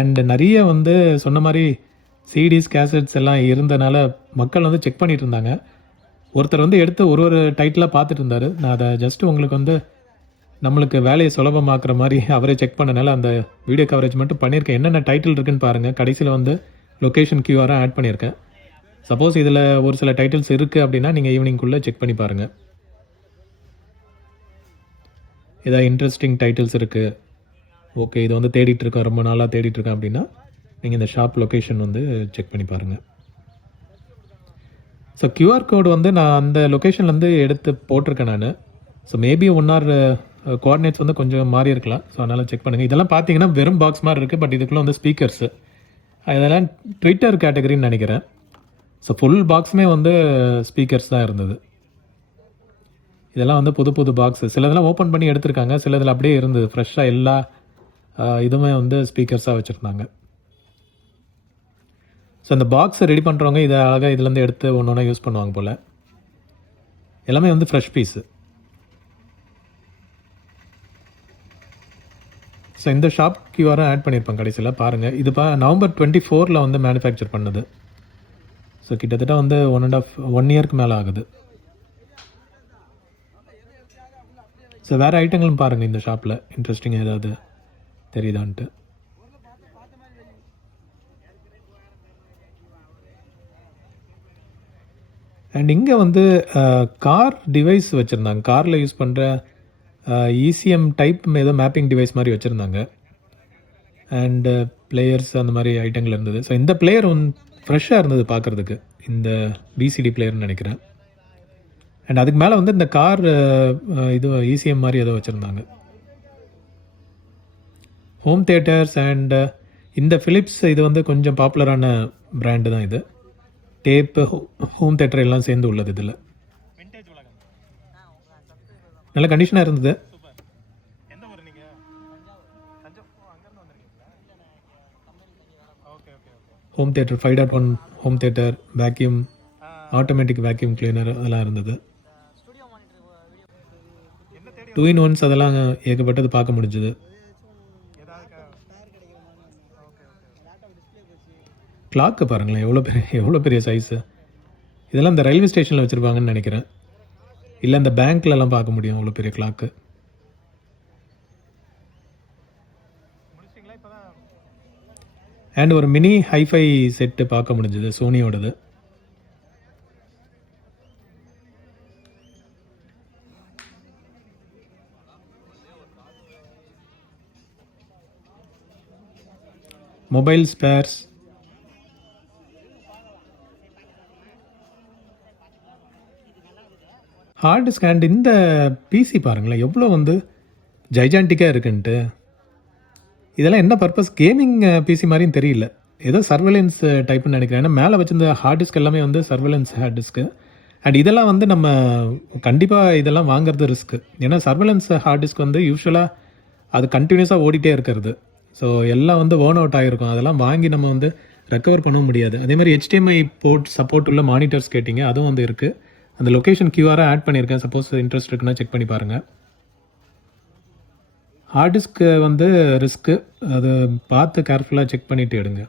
அண்ட் நிறைய வந்து சொன்ன மாதிரி சிடிஸ் கேசட்ஸ் எல்லாம் இருந்தனால மக்கள் வந்து செக் பண்ணிட்டு இருந்தாங்க. ஒருத்தர் வந்து எடுத்து ஒரு டைட்டிலாக பார்த்துட்டு இருந்தார். நான் அதை ஜஸ்ட்டு உங்களுக்கு வந்து நம்மளுக்கு வேலையை சுலபமாக்குற மாதிரி அவரே செக் பண்ணனால அந்த வீடியோ கவரேஜ் மட்டும் பண்ணியிருக்கேன். என்னென்ன டைட்டில் இருக்குன்னு பாருங்கள். கடைசியில் வந்து லொக்கேஷன் கியூஆராக ஆட் பண்ணியிருக்கேன். சப்போஸ் இதில் ஒரு சில டைட்டில்ஸ் இருக்குது அப்படின்னா நீங்கள் ஈவினிங்குள்ளே செக் பண்ணி பாருங்கள். ஏதாவது இன்ட்ரெஸ்டிங் டைட்டில்ஸ் இருக்குது, ஓகே இது வந்து தேடிட்டுருக்கோம், ரொம்ப நாளாக தேடிட்டுருக்கேன் அப்படின்னா நீங்கள் இந்த ஷாப் லொக்கேஷன் வந்து செக் பண்ணி பாருங்கள். ஸோ கியூஆர் கோடு வந்து நான் அந்த லொக்கேஷன்லேருந்து எடுத்து போட்டிருக்கேன் நான். ஸோ மேபி 1 ஆர் கோஆர்டினேட்ஸ் வந்து கொஞ்சம் மாறி இருக்கலாம். ஸோ அதனால் செக் பண்ணுங்கள். இதெல்லாம் பார்த்தீங்கன்னா வெறும் பாக்ஸ் மாதிரி இருக்குது. பட் இதுக்குள்ளே வந்து ஸ்பீக்கர்ஸு, இதெல்லாம் ட்விட்டர் கேட்டகரின்னு நினைக்கிறேன். ஸோ ஃபுல் பாக்ஸுமே வந்து ஸ்பீக்கர்ஸ் தான் இருந்தது. இதெல்லாம் வந்து புது பாக்ஸு. சில இதெல்லாம் ஓப்பன் பண்ணி எடுத்திருக்காங்க, சில இதில் அப்படியே இருந்தது ஃப்ரெஷ்ஷாக. எல்லா இதுவுமே வந்து ஸ்பீக்கர்ஸாக வச்சுருந்தாங்க. ஸோ அந்த பாக்ஸை ரெடி பண்ணுறவங்க இதை அழகாக இதுலேருந்து எடுத்து ஒன்று யூஸ் பண்ணுவாங்க போல். எல்லாமே வந்து ஃப்ரெஷ் பீஸு. ஸோ இந்த ஷாப் கியூஆரை ஆட் பண்ணியிருப்பாங்க கடைசியில் பாருங்கள். இது நவம்பர் 24 வந்து மேனுஃபேக்சர் பண்ணது. ஸோ கிட்டத்தட்ட வந்து 1 இயருக்கு மேலே ஆகுது. ஸோ வேறு ஐட்டங்களும் பாருங்கள் இந்த ஷாப்பில், இன்ட்ரெஸ்டிங்காக ஏதாவது தெரியுதான்ட்டு. அண்ட் இங்கே வந்து கார் டிவைஸ் வச்சுருந்தாங்க. காரில் யூஸ் பண்ணுற இசிஎம் டைப் ஏதோ மேப்பிங் டிவைஸ் மாதிரி வச்சுருந்தாங்க. அண்டு பிளேயர்ஸ் அந்த மாதிரி ஐட்டங்கள் இருந்தது. ஸோ இந்த பிளேயர் ஃப்ரெஷ்ஷாக இருந்தது பார்க்குறதுக்கு. இந்த விசிடி பிளேயர்னு நினைக்கிறேன். அண்ட் அதுக்கு மேலே வந்து இந்த கார் இது இசிஎம் மாதிரி ஏதோ வச்சுருந்தாங்க. ஹோம் தியேட்டர்ஸ் அண்ட் இந்த ஃபிலிப்ஸ் இது வந்து கொஞ்சம் பாப்புலரான பிராண்டு தான். இது டேப்பு, ஹோம் தியேட்டர் எல்லாம் சேர்ந்து உள்ளது. இதில் நல்ல கண்டிஷனாக இருந்தது. Home theatre 5.1 home theatre, vacuum, automatic vacuum cleaner அதெல்லாம் இருந்தது. 2-in-1s அதெல்லாம் ஏகப்பட்டது பார்க்க முடிஞ்சது. கிளாக்கு பாருங்களேன், எவ்வளோ பெரிய சைஸு. இதெல்லாம் இந்த ரயில்வே ஸ்டேஷனில் வச்சுருப்பாங்கன்னு நினைக்கிறேன். இல்லை இந்த பேங்க்லலாம் பார்க்க முடியும் அவ்வளோ பெரிய கிளாக்கு. அண்ட் ஒரு மினி ஹைஃபை செட்டு பார்க்க முடிஞ்சது சோனியோடது. Mobile spares, hard disk and இந்த பிசி பாருங்களேன் எவ்வளோ வந்து ஜைஜான்டிக்காக இருக்குன்ட்டு. இதெல்லாம் என்ன பர்பஸ்? கேமிங் பிசி மாதிரியும் தெரியல, ஏதோ சர்வேலன்ஸ் டைப்னு நினைக்கிறேன். ஏன்னா மேலே வச்சிருந்த ஹார்ட் டிஸ்க் எல்லாமே வந்து சர்வேலன்ஸ் ஹார்ட் டிஸ்க்கு. அண்ட் இதெல்லாம் வந்து நம்ம கண்டிப்பாக இதெல்லாம் வாங்குறது ரிஸ்க்கு. ஏன்னா சர்வேலன்ஸ் ஹார்ட் டிஸ்க் வந்து யூஸ்வலாக அது கண்டினியூஸாக ஓடிட்டே இருக்கிறது. ஸோ எல்லாம் வந்து ஓன் அவுட் ஆகிருக்கும். அதெல்லாம் வாங்கி நம்ம வந்து ரெக்கவர் பண்ணவும் முடியாது. அதே மாதிரி HDMI போர்ட் சப்போர்ட் உள்ள மானிட்டர்ஸ் கேட்டிங்க, அதுவும் வந்து இருக்குது. அந்த லொக்கேஷன் கியூஆராக ஆட் பண்ணியிருக்கேன், சப்போஸ் இன்ட்ரெஸ்ட் இருக்குன்னா செக் பண்ணி பாருங்கள். ஹார்ட் டிஸ்க்கு வந்து ரிஸ்க்கு, அது பார்த்து கேர்ஃபுல்லாக செக் பண்ணிவிட்டு எடுங்க.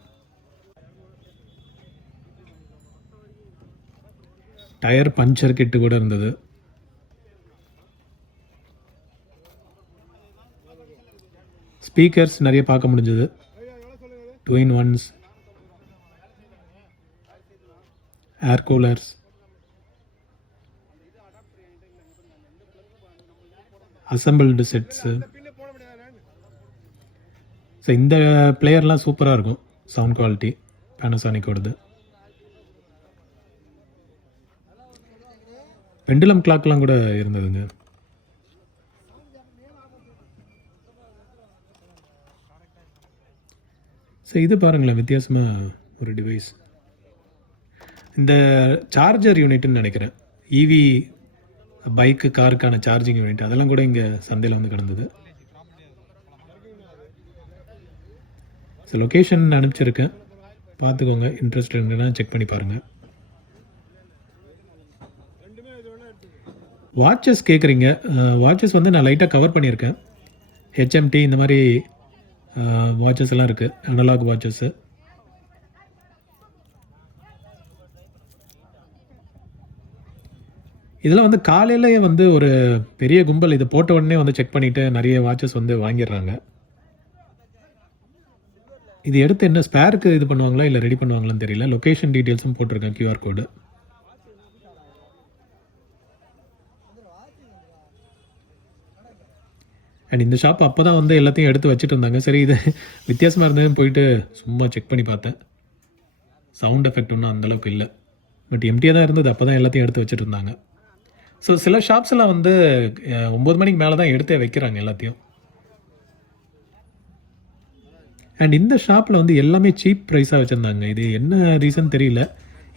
டயர் பஞ்சர் கிட்டு கூட இருந்தது. ஸ்பீக்கர்ஸ் நிறைய பார்க்க முடிஞ்சது, 2-in-1s, ஏர் கூலர்ஸ், அசம்பிள்டு செட்ஸு. ஸோ இந்த பிளேயர்லாம் சூப்பராக இருக்கும், சவுண்ட் குவாலிட்டி பேனசானிக்கோடது. பெண்டுலம் கிளாக்லாம் கூட இருந்ததுங்க. ஸோ இது பாருங்களேன், வித்தியாசமாக ஒரு டிவைஸ். இந்த சார்ஜர் யூனிட்னு நினைக்கிறேன், இவி பைக்கு காருக்கான சார்ஜிங் யூனிட், அதெல்லாம் கூட இங்கே சந்தையில் வந்து கிடந்தது. ஸோ லொக்கேஷன் அனுப்பிச்சிருக்கேன், பார்த்துக்கோங்க. இன்ட்ரெஸ்ட் இருந்ததுன்னா செக் பண்ணி பாருங்கள். வாட்சஸ் கேட்குறீங்க, வாட்சஸ் வந்து நான் லைட்டாக கவர் பண்ணியிருக்கேன். HMT இந்த மாதிரி வாட்சஸ் எல்லாம் இருக்குது, அனலாக் வாட்சஸ்ஸு. இதெல்லாம் வந்து காலையிலேயே வந்து ஒரு பெரிய கும்பல் இது போட்ட உடனே வந்து செக் பண்ணிவிட்டு நிறைய வாட்சஸ் வந்து வாங்கிடுறாங்க. இது எடுத்து என்ன ஸ்பேருக்கு இது பண்ணுவாங்களா இல்லை ரெடி பண்ணுவாங்களான்னு தெரியல. லொக்கேஷன் டீட்டெயில்ஸும் போட்டிருக்கேன், QR கோடு. அண்ட் இந்த ஷாப் அப்போ தான் வந்து எல்லாத்தையும் எடுத்து வச்சுட்டு இருந்தாங்க. சரி இது வித்தியாசமாக இருந்ததுன்னு போயிட்டு சும்மா செக் பண்ணி பார்த்தேன். சவுண்ட் எஃபெக்ட் ஒன்றும் அந்தளவுக்கு இல்லை, பட் எம்டியாக தான் இருந்தது. அப்போ தான் எல்லாத்தையும் எடுத்து வச்சுட்டு இருந்தாங்க. ஸோ சில ஷாப்ஸ் எல்லாம் வந்து 9 மணிக்கு மேலே தான் எடுத்தே வைக்கிறாங்க எல்லாத்தையும். அண்ட் இந்த ஷாப்பில் வந்து எல்லாமே சீப் ப்ரைஸாக வச்சுருந்தாங்க. இது என்ன ரீசன் தெரியல.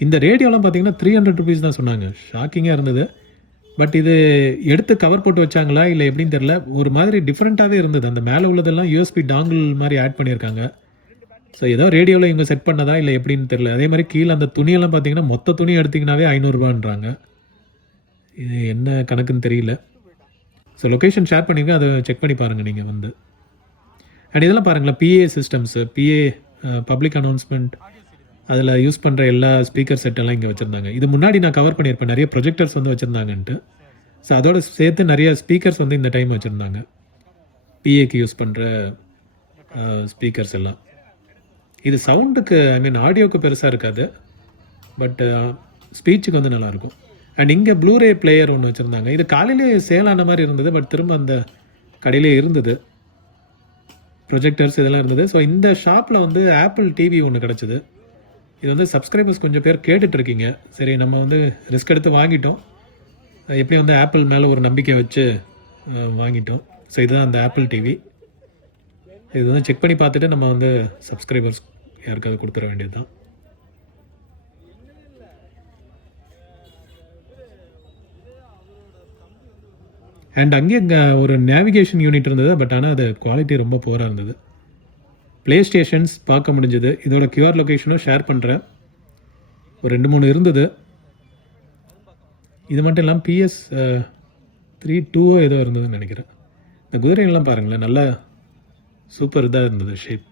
இந்த ரேடியோலாம் பார்த்தீங்கன்னா 300 rupees தான் சொன்னாங்க. ஷாக்கிங்காக இருந்தது. பட் இது எடுத்து கவர் போட்டு வச்சாங்களா இல்லை எப்படின்னு தெரியல, ஒரு மாதிரி டிஃப்ரெண்ட்டாகவே இருந்தது. அந்த மேலே உள்ளதெல்லாம் USB டாங்கிள் மாதிரி ஆட் பண்ணியிருக்காங்க. ஸோ ஏதோ ரேடியோவில் இவங்க செட் பண்ணதா இல்லை எப்படின்னு தெரியல. அதே மாதிரி கீழே அந்த துணியெல்லாம் பார்த்தீங்கன்னா மொத்த துணி எடுத்திங்கனாவே 500 ரூபான்றாங்க. இது என்ன கணக்குன்னு தெரியல. ஸோ லொக்கேஷன் ஷேர் பண்ணியிருக்கேன், அதை செக் பண்ணி பாருங்கள் நீங்கள் வந்து. அண்ட் இதெல்லாம் பாருங்களேன், PA systems, PA public announcement, அதில் யூஸ் பண்ணுற எல்லா ஸ்பீக்கர் செட்டெல்லாம் இங்கே வச்சுருந்தாங்க. இது முன்னாடி நான் கவர் பண்ணியிருப்பேன், நிறைய ப்ரொஜெக்டர்ஸ் வந்து வச்சுருந்தாங்கன்ட்டு. ஸோ அதோட சேர்த்து நிறைய ஸ்பீக்கர்ஸ் வந்து இந்த டைம் வச்சுருந்தாங்க, PAக்கு யூஸ் பண்ணுற ஸ்பீக்கர்ஸ் எல்லாம். இது சவுண்டுக்கு, ஐ மீன் ஆடியோக்கு பெருசாக இருக்காது, பட் ஸ்பீச்சுக்கு வந்து நல்லாயிருக்கும். அண்ட் இங்கே ப்ளூரே பிளேயர் ஒன்று வச்சுருந்தாங்க. இது காலையிலே சேலான மாதிரி இருந்தது, பட் திரும்ப அந்த கடையிலே இருந்தது. ப்ரொஜெக்டர்ஸ் இதெல்லாம் இருந்தது. ஸோ இந்த ஷாப்பில் வந்து ஆப்பிள் டிவி ஒன்று கிடச்சிது. இது வந்து சப்ஸ்கிரைபர்ஸ் கொஞ்சம் பேர் கேட்டுட்ருக்கீங்க. சரி நம்ம வந்து ரிஸ்க் எடுத்து வாங்கிட்டோம், எப்படி வந்து ஆப்பிள் மேலே ஒரு நம்பிக்கை வச்சு வாங்கிட்டோம். ஸோ இதுதான் அந்த ஆப்பிள் டிவி. இது வந்து செக் பண்ணி பார்த்துட்டு நம்ம வந்து சப்ஸ்கிரைபர்ஸ் யாருக்காவது கொடுத்துட வேண்டியது தான். அண்ட் அங்கே இங்கே ஒரு நேவிகேஷன் யூனிட் இருந்தது, பட் ஆனால் அது குவாலிட்டி ரொம்ப புவராக இருந்தது. ப்ளே ஸ்டேஷன்ஸ் பார்க்க முடிஞ்சது. இதோட QR லொக்கேஷனும் ஷேர் பண்ணுறேன். ஒரு 2-3 இருந்தது. இது மட்டும் இல்லாமல் PS3 2 ஏதோ இருந்ததுன்னு நினைக்கிறேன். இந்த குதிரைகள்லாம் பாருங்களேன், நல்லா சூப்பர் இதாக இருந்தது ஷேப்.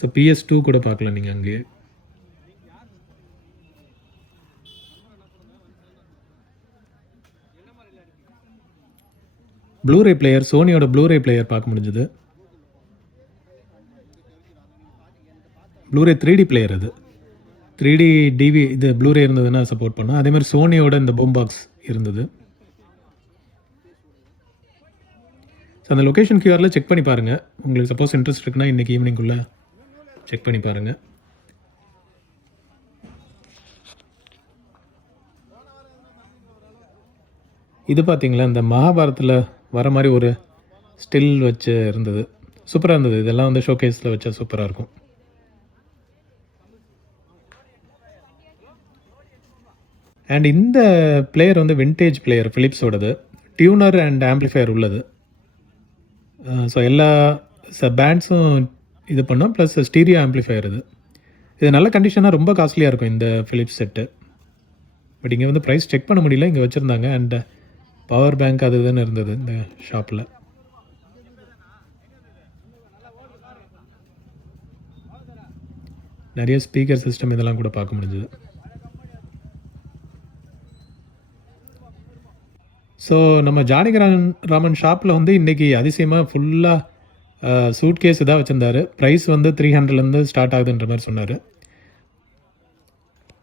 ஸோ PS2 கூட பார்க்கலாம். நீங்கள் அங்கேயே ப்ளூரே பிளேயர், சோனியோட ப்ளூரே பிளேயர் பார்க்க முடிஞ்சது. ப்ளூரே 3D பிளேயர் அது. 3D டிவி இது ப்ளூரே இருந்ததுன்னா சப்போர்ட் பண்ணோம். அதே மாதிரி சோனியோட இந்த பூம் பாக்ஸ் இருந்தது. ஸோ அந்த லொக்கேஷன் கியூஆரில் செக் பண்ணி பாருங்கள். உங்களுக்கு சப்போஸ் இன்ட்ரெஸ்ட் இருக்குன்னா இன்றைக்கி ஈவினிங்குள்ளே செக் பண்ணி பாருங்கள். இது பார்த்தீங்களா, இந்த மகாபாரத்தில் வர மாதிரி ஒரு ஸ்டில் வச்சு இருந்தது. சூப்பராக இருந்தது. இதெல்லாம் வந்து ஷோகேஸில் வச்சா சூப்பராக இருக்கும். அண்ட் இந்த பிளேயர் வந்து விண்டேஜ் பிளேயர், ஃபிலிப்ஸோடது. டியூனர் அண்ட் ஆம்ப்ளிஃபையர் உள்ளது. ஸோ எல்லா பேண்ட்ஸும் இது பண்ணோம், ப்ளஸ் ஸ்டீரியோ ஆம்ப்ளிஃபையர் இது. இது நல்ல கண்டிஷனாக ரொம்ப காஸ்ட்லியாக இருக்கும் இந்த ஃபிலிப்ஸ் செட்டு. பட் இங்கே வந்து ப்ரைஸ் செக் பண்ண முடியல, இங்கே வச்சுருந்தாங்க. அண்ட் பவர் பேங்க் அது இதுன்னு இருந்தது இந்த ஷாப்பில். நிறைய ஸ்பீக்கர் சிஸ்டம் இதெல்லாம் கூட பார்க்க முடிஞ்சது. ஸோ நம்ம ஜானகிராமன் ஷாப்பில் வந்து இன்றைக்கி அதிசயமாக ஃபுல்லாக சூட் கேஸ் தான் வச்சுருந்தாரு. ப்ரைஸ் வந்து 300லேருந்து ஸ்டார்ட் ஆகுதுன்ற மாதிரி சொன்னார்.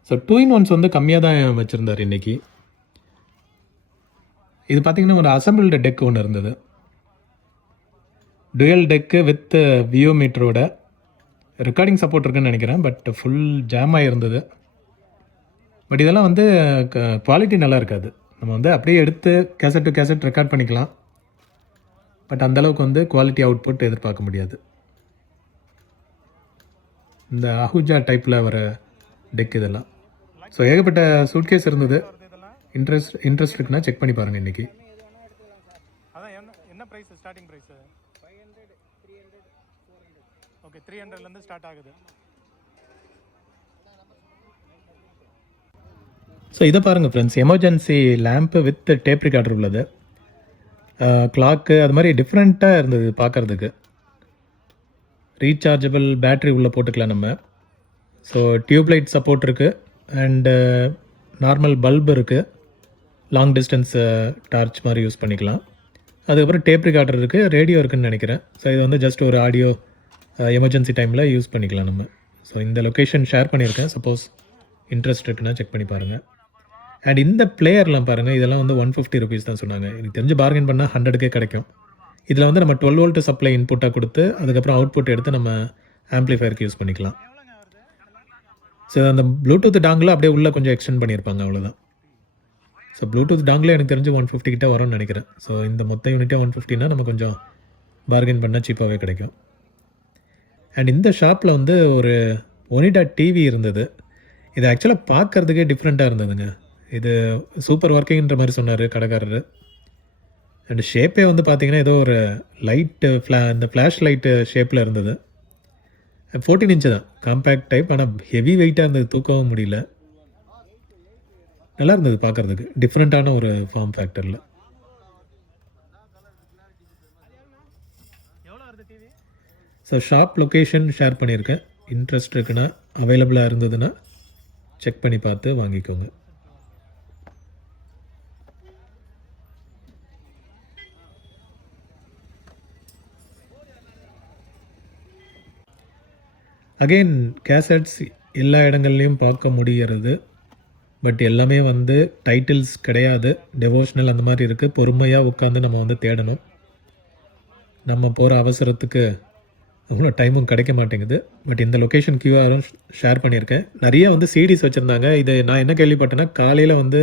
ஸோ 2-in-1s வந்து கம்மியாக தான் வச்சுருந்தார் இன்றைக்கி. இது பார்த்திங்கன்னா ஒரு அசம்பிள்டு டெக் ஒன்று இருந்தது. டுயல் டெக்கு வித் வியோ மீட்டரோட ரெக்கார்டிங் சப்போர்ட் இருக்குன்னு நினைக்கிறேன். பட் ஃபுல் ஜாமாக இருந்தது. பட் இதெல்லாம் வந்து குவாலிட்டி நல்லா இருக்காது. நம்ம வந்து அப்படியே எடுத்து கேசட் டு கேசட் ரெக்கார்ட் பண்ணிக்கலாம். பட் அந்தளவுக்கு வந்து குவாலிட்டி அவுட்புட் எதிர்பார்க்க முடியாது. இந்த அஹூஜா டைப்பில் வர டெக் இதெல்லாம். ஸோ ஏகப்பட்ட சூட்கேஸ் இருந்தது. இன்ட்ரெஸ்ட் இருக்குன்னா செக் பண்ணி பாருங்கள் இன்றைக்கி. அதான் என்ன ப்ரைஸ் ஸ்டார்டிங் ப்ரைஸ்? 500, 300, 400. ஓகே, 300லேருந்து ஸ்டார்ட் ஆகுது. ஸோ இதை பாருங்கள் friends, emergency lamp with tape recorder உள்ளது. கிளாக்கு அது மாதிரி டிஃப்ரெண்ட்டாக இருந்தது பார்க்குறதுக்கு. ரீசார்ஜபிள் பேட்ரி உள்ளே போட்டுக்கலாம் நம்ம. ஸோ டியூப்லைட் சப்போர்ட் இருக்குது. அண்டு நார்மல் பல்ப் இருக்குது. லாங் டிஸ்டன்ஸ் டார்ச் மாதிரி யூஸ் பண்ணிக்கலாம். அதுக்கப்புறம் டேப் ரிகார்டர் இருக்குது, ரேடியோ இருக்குதுன்னு நினைக்கிறேன். ஸோ இது வந்து ஜஸ்ட் ஒரு ஆடியோ எமர்ஜென்சி டைமில் யூஸ் பண்ணிக்கலாம் நம்ம. ஸோ இந்த லொக்கேஷன் ஷேர் பண்ணியிருக்கேன், சப்போஸ் இன்ட்ரெஸ்ட் இருக்குன்னா செக் பண்ணி பாருங்கள். அண்ட் இந்த பிளேயர்லாம் பாருங்கள், இதெல்லாம் வந்து 150 ருபீஸ் தான் சொன்னாங்க. எனக்கு தெரிஞ்சு பார்கெயின் பண்ணால் 100க்கே கிடைக்கும். இதில் வந்து நம்ம 12 வோல்ட் சப்ளை இன்புட்டாக கொடுத்து அதுக்கப்புறம் அவுட்புட் எடுத்து நம்ம ஆம்ப்ளிஃபயருக்கு யூஸ் பண்ணிக்கலாம். ஸோ அந்த ப்ளூடூத் டாங்கில் அப்படியே உள்ளே கொஞ்சம் எக்ஸ்டெண்ட் பண்ணியிருப்பாங்க, அவ்வளோதான். ஸோ ப்ளூடூத் டாங்கில் எனக்கு தெரிஞ்சு 150 கிட்ட வரும்னு நினைக்கிறேன். ஸோ இந்த மொத்த யூனிட்டே 150னா நம்ம கொஞ்சம் பார்கெயின் பண்ணால் சீப்பாகவே கிடைக்கும். அண்ட் இந்த ஷாப்பில் வந்து ஒரு ஒனிடா டிவி இருந்தது. இது ஆக்சுவலாக பார்க்குறதுக்கே டிஃப்ரெண்ட்டாக இருந்ததுங்க. இது சூப்பர் ஒர்க்கிங்ன்ற மாதிரி சொன்னார் கடைக்காரர். அண்ட் ஷேப்பே வந்து பார்த்திங்கன்னா ஏதோ ஒரு லைட்டு இந்த ஃப்ளாஷ் லைட்டு ஷேப்பில் இருந்தது. 14 இன்ச்சு தான், காம்பேக்ட் டைப். ஆனால் ஹெவி வெயிட்டாக இருந்தது, தூக்கவும் முடியல. நல்லா இருந்தது பார்க்குறதுக்கு, டிஃப்ரெண்ட்டான ஒரு ஃபார்ம் ஃபேக்டரில். ஸோ ஷாப் லொக்கேஷன் ஷேர் பண்ணியிருக்கேன். இன்ட்ரெஸ்ட் இருக்குன்னா, அவைலபிளாக இருந்ததுன்னா செக் பண்ணி பார்த்து வாங்கிக்கோங்க. அகெயின் கேசட்ஸ் எல்லா இடங்கள்லையும் பார்க்க முடிகிறது. பட் எல்லாமே வந்து டைட்டில்ஸ் கிடையாது, டெவோஷ்னல் அந்த மாதிரி இருக்குது. பொறுமையாக உட்காந்து நம்ம வந்து தேடணும். நம்ம போகிற அவசரத்துக்கு அவ்வளோ டைமும் கிடைக்க மாட்டேங்குது. பட் இந்த லொக்கேஷன் கியூஆரும் ஷேர் பண்ணியிருக்கேன். நிறைய வந்து சிடிஸ் வச்சுருந்தாங்க. இது நான் என்ன கேள்விப்பட்டேன்னா, காலையில் வந்து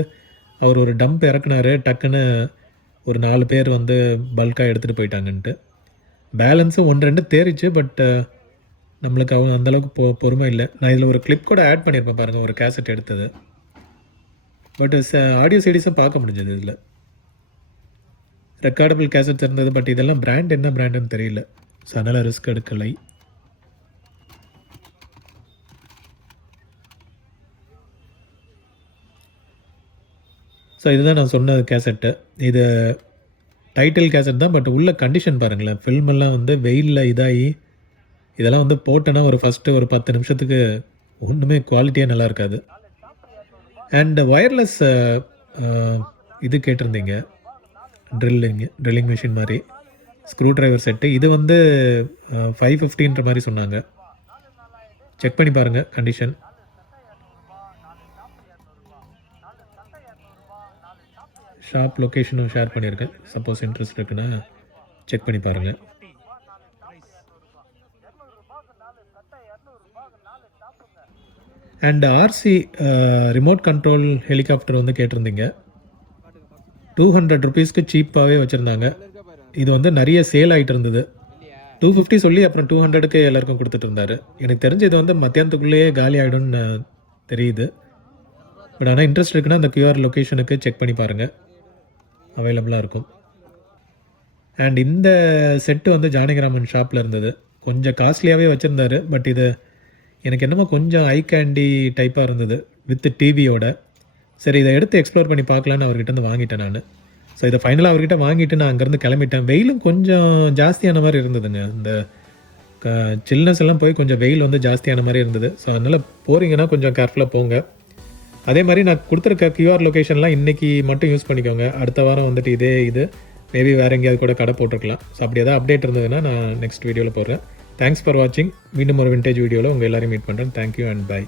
அவர் ஒரு டம்ப் இறக்குனாரு, டக்குன்னு ஒரு 4 பேர் வந்து பல்காக எடுத்துகிட்டு போயிட்டாங்கன்ட்டு. பேலன்ஸு 1-2 தேறிச்சு. பட் நம்மளுக்கு அவங்க அந்தளவுக்கு பொறுமை இல்லை. நான் இதில் ஒரு கிளிப் கூட ஆட் பண்ணியிருப்பேன் பாருங்கள், ஒரு கேசட் எடுத்தது. பட் ஆடியோ சிடிஸும் பார்க்க முடிஞ்சது. இதில் ரெக்கார்டபிள் கேசட்ஸ் இருந்தது. பட் இதெல்லாம் பிராண்ட் என்ன பிராண்டுன்னு தெரியல. ஸோ அதனால் ரிஸ்க் எடுக்கலை. ஸோ இதுதான் நான் சொன்ன கேசட்டு. இது டைட்டில் கேசட் தான். பட் உள்ள கண்டிஷன் பாருங்களேன், ஃபில்மெல்லாம் வந்து வெயிலில் இதாகி இதெல்லாம் வந்து போட்டோன்னா ஒரு 10 நிமிஷத்துக்கு ஒன்றுமே குவாலிட்டியாக நல்லா இருக்காது. அண்ட் ஒயர்லெஸ் இது கேட்டிருந்தீங்க, ட்ரில்லிங் மிஷின் மாதிரி. Screw driver set. இது வந்து 550ன்ற மாதிரி சொன்னாங்க. செக் பண்ணி பாருங்கள் கண்டிஷன். ஷாப் லொக்கேஷனும் ஷேர் பண்ணியிருக்கேன். சப்போஸ் இன்ட்ரெஸ்ட் இருக்குன்னா செக் பண்ணி பாருங்கள். And RC remote control helicopter வந்து கேட்டிருந்தீங்க. 200 ருபீஸ்க்கு சீப்பாகவே வச்சுருந்தாங்க. இது வந்து நிறைய சேல் ஆகிட்டு இருந்தது. 250 சொல்லி அப்புறம் 200க்கு எல்லாருக்கும் கொடுத்துட்டு இருந்தாரு. எனக்கு தெரிஞ்சு இது வந்து மத்தியானத்துக்குள்ளேயே காலி ஆகிடும்னு தெரியுது. பட் ஆனால் இன்ட்ரெஸ்ட் இருக்குன்னா அந்த QR லொக்கேஷனுக்கு செக் பண்ணி பாருங்கள், அவைலபிளாக இருக்கும். அண்ட் இந்த செட்டு வந்து ஜானகிராமன் ஷாப்பில் இருந்தது. கொஞ்சம் காஸ்ட்லியாகவே வச்சுருந்தாரு. பட் இது எனக்கு என்னமோ கொஞ்சம் ஐ கேண்டி டைப்பாக இருந்தது வித் டிவியோட. சரி, இதை எடுத்து எக்ஸ்ப்ளோர் பண்ணி பார்க்கலான்னு அவர்கிட்ட வந்து வாங்கிட்டேன் நான். ஸோ இதை ஃபைனலாக அவர்கிட்ட வாங்கிட்டு நான் அங்கேருந்து கிளம்பிட்டேன். வெயிலும் கொஞ்சம் ஜாஸ்தியான மாதிரி இருந்ததுங்க. இந்த சில்னஸ் எல்லாம் போய் கொஞ்சம் வெயில் வந்து ஜாஸ்தியான மாதிரி இருந்தது. ஸோ அதனால் போகிறீங்கன்னா கொஞ்சம் கேர்ஃபுல்லாக போங்க. அதே மாதிரி நான் கொடுத்துருக்க QR லொக்கேஷன்லாம் இன்றைக்கி மட்டும் யூஸ் பண்ணிக்கோங்க. அடுத்த வாரம் வந்துட்டு இது மேபி வேறு எங்கேயாவது கூட கடை போட்டிருக்கலாம். ஸோ அப்படி ஏதாவது அப்டேட் இருந்ததுன்னா நான் நெக்ஸ்ட் வீடியோவில் போடுறேன். தேங்க்ஸ் ஃபார் வாட்சிங். மீண்டும் ஒரு விண்டேஜ் வீடியோவில் உங்கள் எல்லாரையும் மீட் பண்ணுறேன். Thank you and by.